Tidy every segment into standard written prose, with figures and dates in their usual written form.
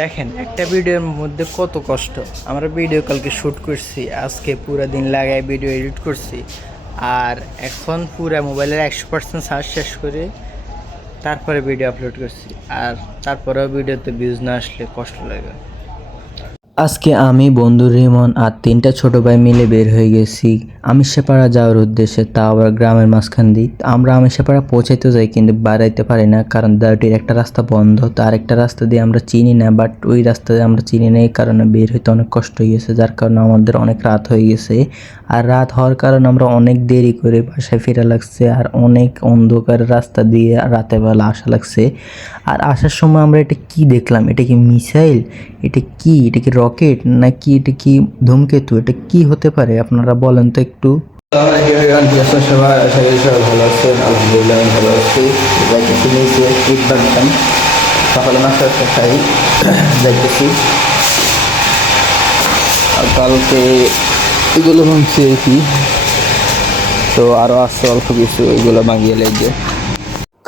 দেখেন একটা ভিডিওর মধ্যে কত কষ্ট। আমরা ভিডিও কালকে শ্যুট করছি, আজকে পুরো দিন লাগায় ভিডিও এডিট করছি, আর এখন পুরো মোবাইলের 100% চার্জ শেষ করে তারপরে ভিডিও আপলোড করছি। আর তারপরেও ভিডিওতে ভিউজ না আসলে কষ্ট লাগে। আজকে আমি, বন্ধু রিমন আর 3টা ছোট ভাই মিলে বের হয়ে গেছি আমিষাপাড়া যাওয়ার উদ্দেশ্যে, তা আবার গ্রামের মাঝখান দিয়ে। আমরা আমিষাপাড়া পৌঁছাইতে যাই কিন্তু বাড়াইতে পারি না, কারণ দাওটির একটা রাস্তা বন্ধ, তো আরেকটা রাস্তা দিয়ে আমরা চিনি না, বাট ওই রাস্তা দিয়ে আমরা চিনি না, এই কারণে বের হইতে অনেক কষ্ট হয়ে গেছে, যার কারণে আমাদের অনেক রাত হয়ে গেছে। আর রাত হওয়ার কারণে আমরা অনেক দেরি করে বাসায় ফেরা লাগছে, আর অনেক অন্ধকার রাস্তা দিয়ে রাতের বেলা আসা লাগছে। আর আসার সময় আমরা এটা কি দেখলাম, এটা কি মিসাইল, এটা কি রকেট নাকি এটা কি ধূমকেতু, এটা কি হতে পারে আপনারা বলেন তো একটু। সবাই ভালো আছেন? আলহামদুলিল্লাহ ভালো আছি। সকালে নাস্তা খাই যাইতেছি, আর কালকে এগুলো ভাঙছি আর কি, তো আরও আসছে অল্প কিছু, এগুলো ভাঙিয়ে লেগে।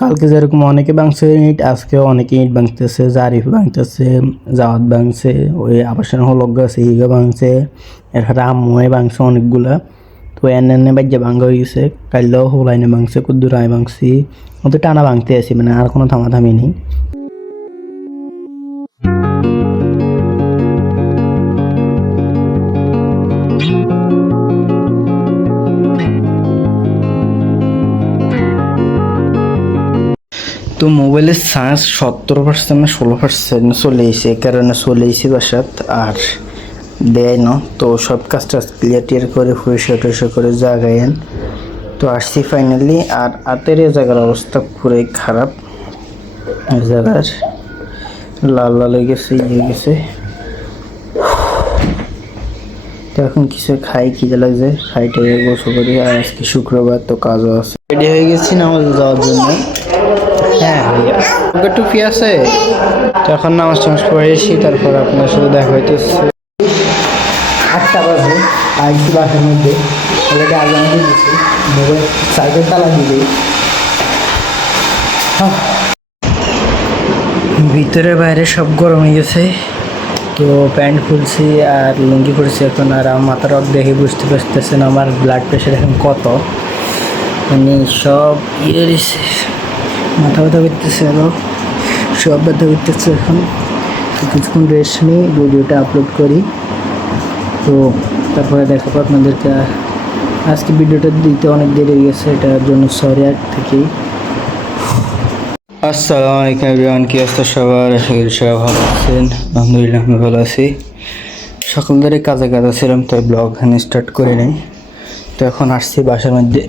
কালকে যেরকম অনেকে ভাঙছে ইট, আজকেও অনেকে ইট ভাঙতেছে, জারিফ ভাঙতেছে, জাওয়াত ভাঙছে, ওই আবাসন হলক গাছে হিগা ভাঙছে, এরপরে আম্মুয়ে ভাঙছে অনেকগুলা। তো এনে বাজ্যা ভাঙা হয়ে গেছে, কাইলেও হোলাইনে ভাঙছে, কুদ্দুরায় ভাঙছি, ওদের টানা ভাঙতে আসি, মানে আর কোনো থামাথামি নেই। তো মোবাইলের চার্জ 70% না 16% চলে এসে, এই কারণে চলে এসেছি বাসাত, আর দেয় না। তো সব কাজটা ক্লিয়ার করে পরিষ্কার টরিষ্কার করে জাগাইন, তো আসছি ফাইনালি। আর হাতের এই জায়গার অবস্থা পুরোই খারাপ, এই জায়গার লাল লাল হয়ে গেছে, ইয়ে গেছে। তো এখন কিছু খাই, খিদে লাগছে, খাইটে গোসল করি। আর আজকে শুক্রবার, তো কাজও আছে। রেডি হয়ে গেছি নামাজ যাওয়ার জন্য। হ্যাঁ ভাইয়া, টুপি আছে, তো এখন নামাজ টামাজ পড়ে এসি, তারপর আপনার সাথে দেখা হইতেছে। 8টা বাজে আইসি বাসের মধ্যে, অলরেডি আজান দিয়ে দিচ্ছি, মোবাইল চার্জের তালা দিলে ভিতরে বাইরে সব গরম হয়ে গেছে। তো প্যান্ট খুলছি আর লুঙ্গি পরেছি এখন, আর আমার মাথার রক দেখে বুঝতে পারতেছেন আমার ব্লাড প্রেশার এখন কত, মানে সব ইয়ে দিছে, মাথা ব্যথা করতেছে, আরও সব ব্যথা করতেছে। এখন কিছুক্ষণ রেস্ট নিই, ভিডিওটা আপলোড করি, তো তারপরে দেখাবো আপনাদেরকে। আজকে ভিডিওটা দিতে অনেক দেরি হয়ে গেছে, এটার জন্য সরি আগ থেকেই। আসসালামু আলাইকুম এভরিওয়ান, কি অবস্থা সবার? আশা করি সবাই ভালো আছেন। আলহামদুলিল্লাহ আমি ভালো আছি। সকাল ধরে কাজে ছিলাম, তাই ব্লগ এখানে স্টার্ট করে নেই। তো এখন আসছি বাসার মধ্যে,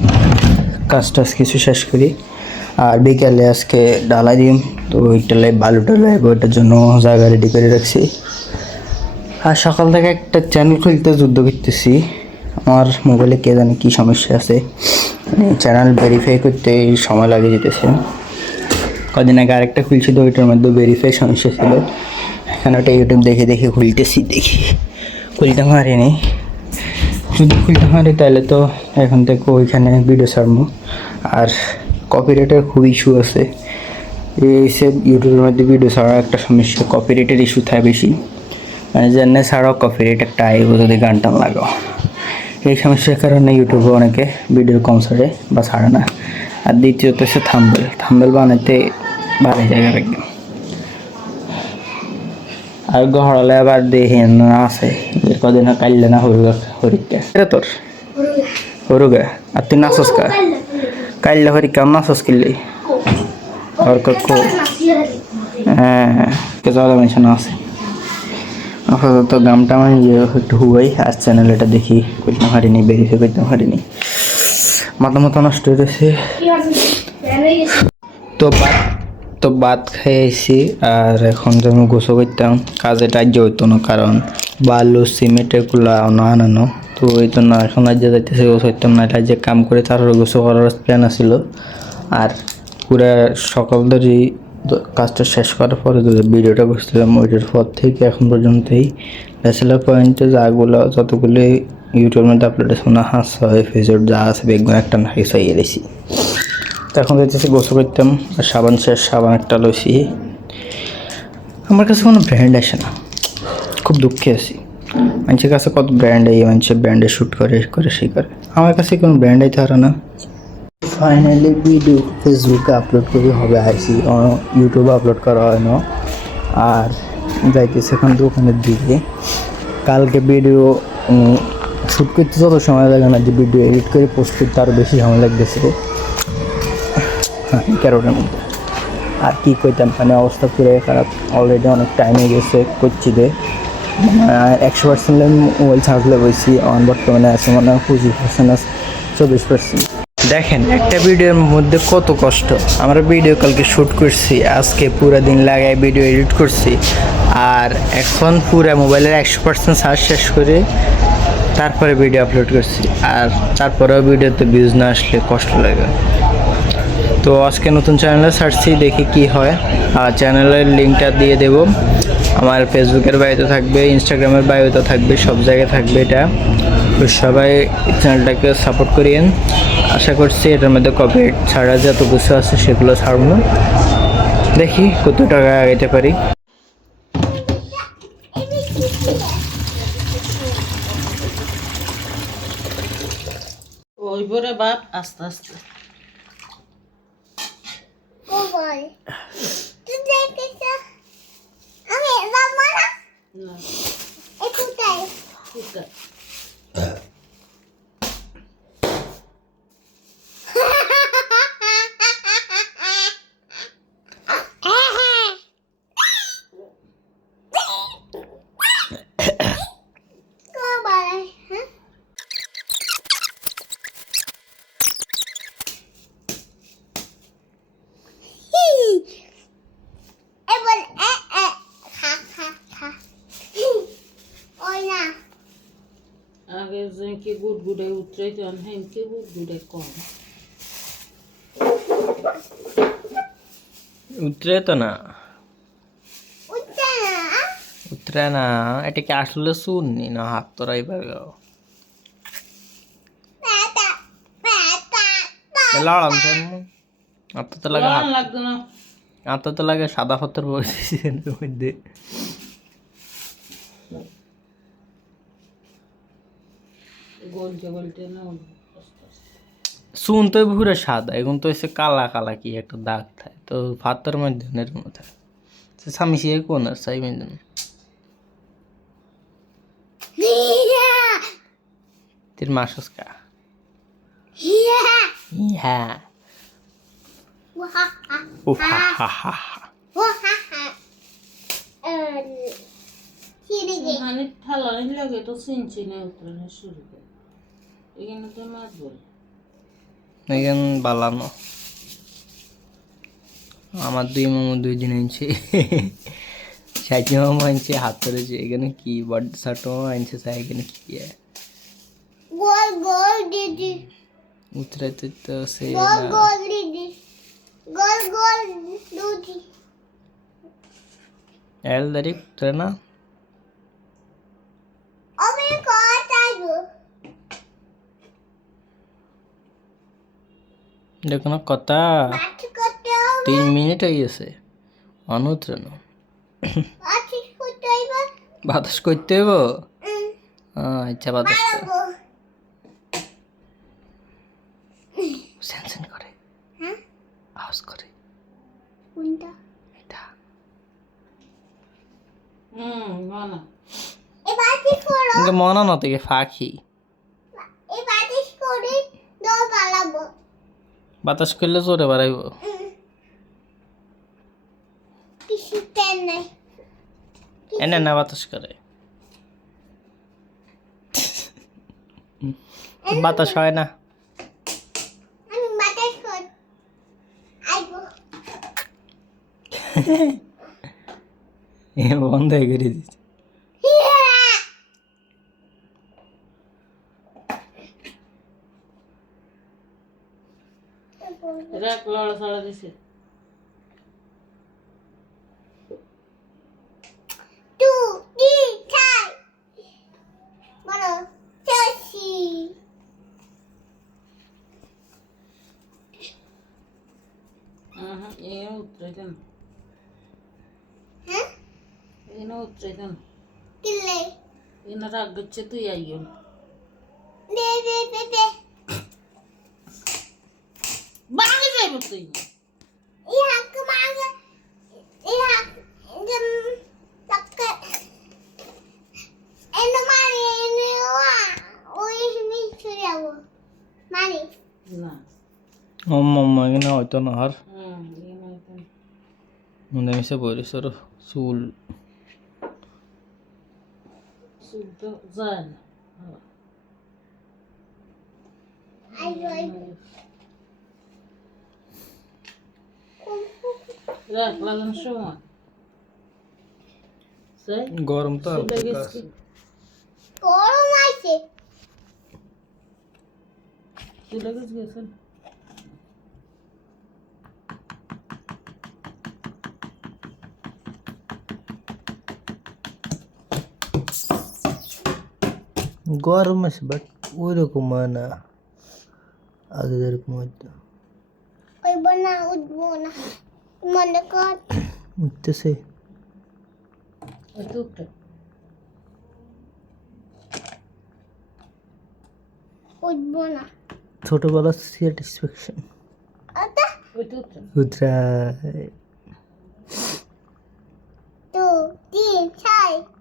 কাজ টাজ কিছু শেষ করি, আর বিকালে আজকে ডালাই দিম, তো ওইটালাই বালু টালাই ওইটার জন্য জায়গা রেডি করে রাখছি। আর সকাল থেকে একটা চ্যানেল খুলতে যুদ্ধ করতেছি, আমার মোবাইলে কে জানে কী সমস্যা আছে, মানে চ্যানেল ভেরিফাই করতে সময় লাগে যেতেছে। কদিন আগে আরেকটা খুলছি, তো ওইটার মধ্যে ভেরিফাই সমস্যা ছিল, এখানে ওটা ইউটিউব দেখে দেখে খুলতেছি, দেখি খুলতে পারিনি। যদি খুলতে পারি তাহলে তো এখন থেকে ওইখানে ভিডিও ছাড়বো। আর কপিরাইটের খুব ইস্যু আছে, এই সে ইউটিউবের মধ্যে ভিডিও ছাড়ার একটা সমস্যা, কপিরাইটের ইস্যু থাকে বেশি, মানে জানে ছাড়াও কপিরাইট একটা আইব যদি গান টান লাগাও, এই সমস্যার কারণে ইউটিউবে অনেকে ভিডিও কম ছাড়ে বা ছাড়ে না। আর দ্বিতীয়ত হচ্ছে থাম্বেল বানাইতে ভালো জায়গা একদম। আর গহরালে আবার দেখে না আছে, কদিন কাইলে না হরিকা এটা তোর হরুগা, আর তুই নাচস কা কাইলে হরিকা নাচস কিনলি আর কো। হ্যাঁ যাওয়া মেশানো আছে আপাতত। গামটা আমি একটু হুয়াই, আর চ্যানেল এটা দেখি করতে পারিনি, ভেরিফাই করতে পারিনি, মাথা মতো নষ্ট হয়েছে। তো ভাত খাইছি, আর এখন যেমন গোসল করতাম, কাজে টার্য হইতো না, কারণ বালু সিমেন্ট এগুলো আনানো, তো ওই তো না এখন রাজ্যে যাইতেছে, গোসল করতাম না, রাজ্যে কাম করে তারপরে গোসল করার প্ল্যান আছিল। আর পুরা সকাল ধরে কাজটা শেষ করার পরে ভিডিওটা বসছিলাম, ওইটার পর থেকে এখন পর্যন্তই ব্যাচেলার পয়েন্টে যাগুলো যতগুলো ইউটিউবের মধ্যে আপলোড আছে, না হাসা এপিসোড যা আছে বেগুন একটা না খাইয়ে গেছি। তো এখন যাইতেছি গোসল করতাম, আর সাবান শেষ, সাবান একটা লইছি। আমার কাছে কোনো ব্র্যান্ড আসে না, খুব দুঃখে আছি। মানুষের কাছে কত ব্র্যান্ড, এই মানুষের ব্র্যান্ডে শ্যুট করে করে সেই করে, আমার কাছে কোনো ব্র্যান্ড আইতে পারে না। ফাইনালি ভিডিও ফেসবুকে আপলোড করি হবে আইসি, ইউটিউবে আপলোড করা হয় না। আর যাইতেছে এখন দোকানের দিকে। কালকে ভিডিও শ্যুট করতে যত সময় লাগে না, যে ভিডিও এডিট করে পোস্ট করতে আরও বেশি সময় লাগতেছে। হ্যাঁ, ক্যারোটের মধ্যে আর কি কইতাম, মানে অবস্থা পুরো খারাপ। অলরেডি অনেক টাইম হয়ে গেছে করছি দে, 100% মোবাইল ছাড়লে বলছি, আমার বর্তমানে আছে মনে হয় 25% আছে, 24%। দেখেন একটা ভিডিওর মধ্যে কত কষ্ট। আমরা ভিডিও কালকে শ্যুট করছি, আজকে পুরো দিন লাগাই ভিডিও এডিট করছি, আর এখন পুরো মোবাইলের 100% চার্জ শেষ করে তারপরে ভিডিও আপলোড করছি। আর তারপরেও ভিডিওতে ভিউজ না আসলে কষ্ট লাগে। তো আজকে নতুন চ্যানেলে ছাড়ছি, দেখি কি হয়। আর চ্যানেলের লিঙ্কটা দিয়ে দেব, আমার ফেসবুকের বায়োতে থাকবে, ইনস্টাগ্রামের বায়োতে থাকবে, সব জায়গায় থাকবে এটা। তো সবাই চ্যানেলটাকে সাপোর্ট করিয়েন। আশা করছি এটার মধ্যে কপিরাইট ছাড়া যত কিছু আছে সেগুলো ছাড়ব। দেখি কত টাকা আগাইতে পারি। ওই বরে বাপ আস্তে আস্তে না ঠিক আছে। আগে যে গুড গুডে উতরাইতে হ্যাঁ কে গুড গুডে কম উতরে তো না, উতরে না, এটাকে আসলে শুননি না, হাত তোরাই পারগাও লড়াম আত্ম তো লাগে, লাগতো না আত্ম তো লাগে সাদা পাথর বসেছি মধ্যে। গলতে গলতে না শুন তো পুরো সাদা, এখন তো এসে কালা কালা কি একটা দাগ থাকে, তো পাথর মধ্যে মধ্যে স্বামী সে কোন আর সাই মেদিন তোর মাসুস কা হ্যাঁ ও হা হা হা হা। মানে ঠালা লাগে তো চিনছি না উতরানো শুরু করে এখানে তো মাছ বল এখন বালানো আমার দুই মামু 2 দিন আনছে, সাইটি মামু আনছে হাত ধরেছে, এখানে কি বড শার্ট মামু আনছে, তাই এখানে কি গোল গোল দিদি উতরাইতে তো সে গোল না গোল দিদি গোল গোল দুদি এল দাঁড়ি উতরে না। আমি কোথায় দেখো না কথা, মাছ করতে 3 মিনিট হয়ে গেছে অনুতরে না, মাছ করতে হবে বাতাস করতে হইব। আচ্ছা বাতাস পারবো সেনসেন করে, হ্যাঁ আওয়াজ করে, কোনটা এটা না এবার কি করো ইনকে মনা না থেকে ফাঁকি, এবার কি করে দল পালাবো বাতাস করলে জোরে বাড়াইব। কিছু তেল নাই এনে না বাতাস করে, বাতাস হয় না। আমি বাতাস কর আইবো বন্ধ হয়ে করে দিচ্ছে। রাখ লড়া ছাড়া দিছে টু টি চাই বলো চাষি এ উতরাইতে না হ্যাঁ উঠছে কেন কিলে এনা রাগ করছে তুই আইও দে দে দে দে বাঙে যাইব তুই ইহাক মাগ ইহাক জম তাকে এনে মারি এনে ওয়া ওই নি ছুড়াবো মারি না মাম্মা এখানে হয়তো না আর এখানে এখন মনে হয়েছে বইরেছে চুল চুল তো যায় না আই আই রাখ লাগান সময় সেই গরম তো চুলে গেছে গরম আছে চুলে গেছে গরম আছে বাট ওই রকম না আগে যেরকম হয়তো ওই বনা উঠবো না মনে কর উঠতেছে ওই তো উঠে উঠবো না ছোটবেলার স্যাটিসফ্যাকশন আতা ওই তো উঠে উদ্রায় 2 3 4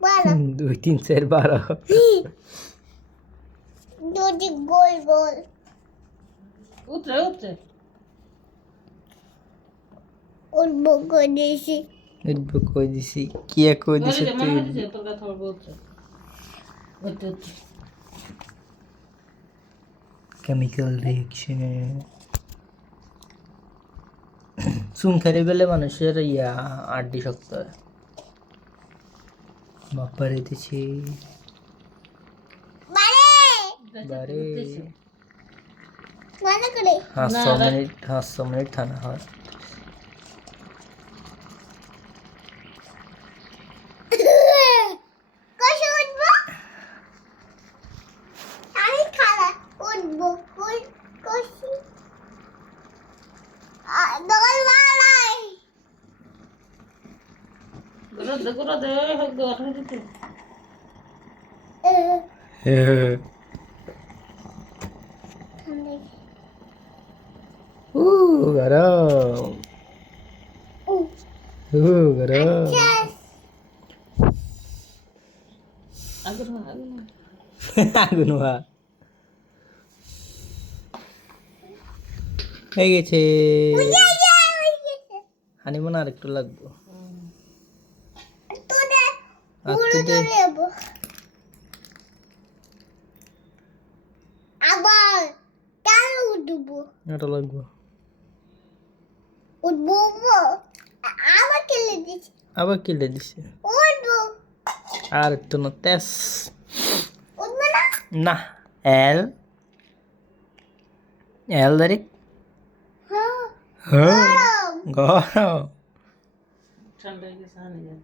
12 2 3 4 12 দুটি গোল গোল উঠে উঠবো করেছি উঠবো কই দিছি কি কই দিছে তুই তোর কথা বলছে ওই তো উঠে কেমিক্যাল রিঅ্যাকশন চুন খাইলে বেলে মানুষের আড্ডি শক্ত হয় বাপারে দিছি বারে বারে মনে করে 500 মিনিট থানা হয় কষে উঠবো আমি খালা উঠবো কষি দল মালাই গোরা দে গোরা দিতে গরম গরম আগুন আগুন হওয়া হয়ে গেছে হানিমুন আর একটু লাগবো আবার কেন উঠবো এটা লাগবো উঠবো আবার কেলে দিচ্ছি আবার কিলে দিছে উঠবো আর একটু না তেস উঠবো না না এল এল দাঁড়ি হ্যাঁ গরম ঠান্ডা হয়ে গেছে হানি যায়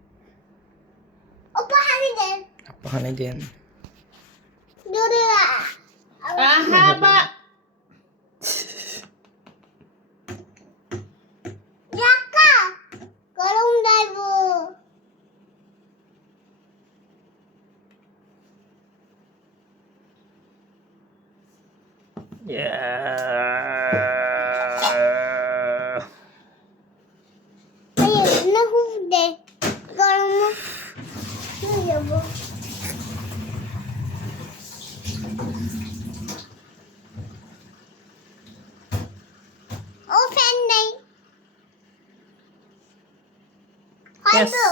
ও পাহাড়ি দেন পানি দেন দূরে আহা বা জাকা গরম যাইবো না হুক দে গরম হয়ে যাবো ও ফ্যান নেই হয়তো